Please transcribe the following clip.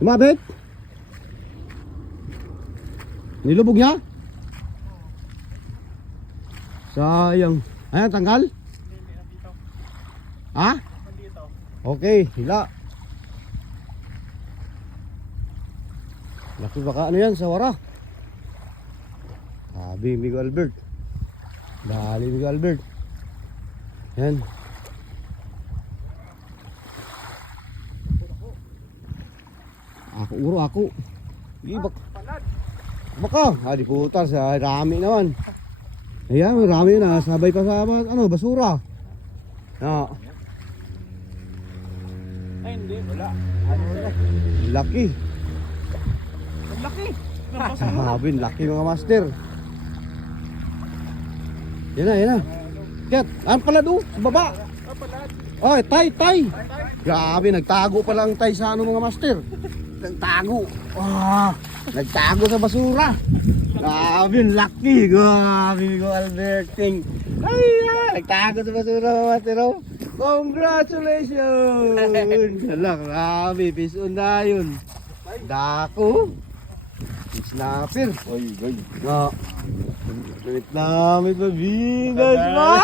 Sumabit? Nilubog niya? Sayang. Ayan, tanggal? Ha? Okay, hila. Laki baka ano yan, sawara. Sabi, Migo Albert. Dali, Migo Albert. Yan. Ako, uro ako. Ibak. Baka, di putar sa rami naman. Ayan, rami na. Sabay pa sa basura. No. Ay, hindi, wala. Laki. Laki. Sabi, laki mga master. Yan na. Ket, ano pala do? Sa baba. Oy, tay. Grabe, nagtago pa lang tay sa mga master. Nagtago. Nagtago sa basura. Grabe, laki. Grabe ko, Alberting. Ay, nagtago sa basura mga master. Congratulations! Hala, grabe. Pison na yun. Dako. Snapper. Oy. Wait na, may pabinas ba?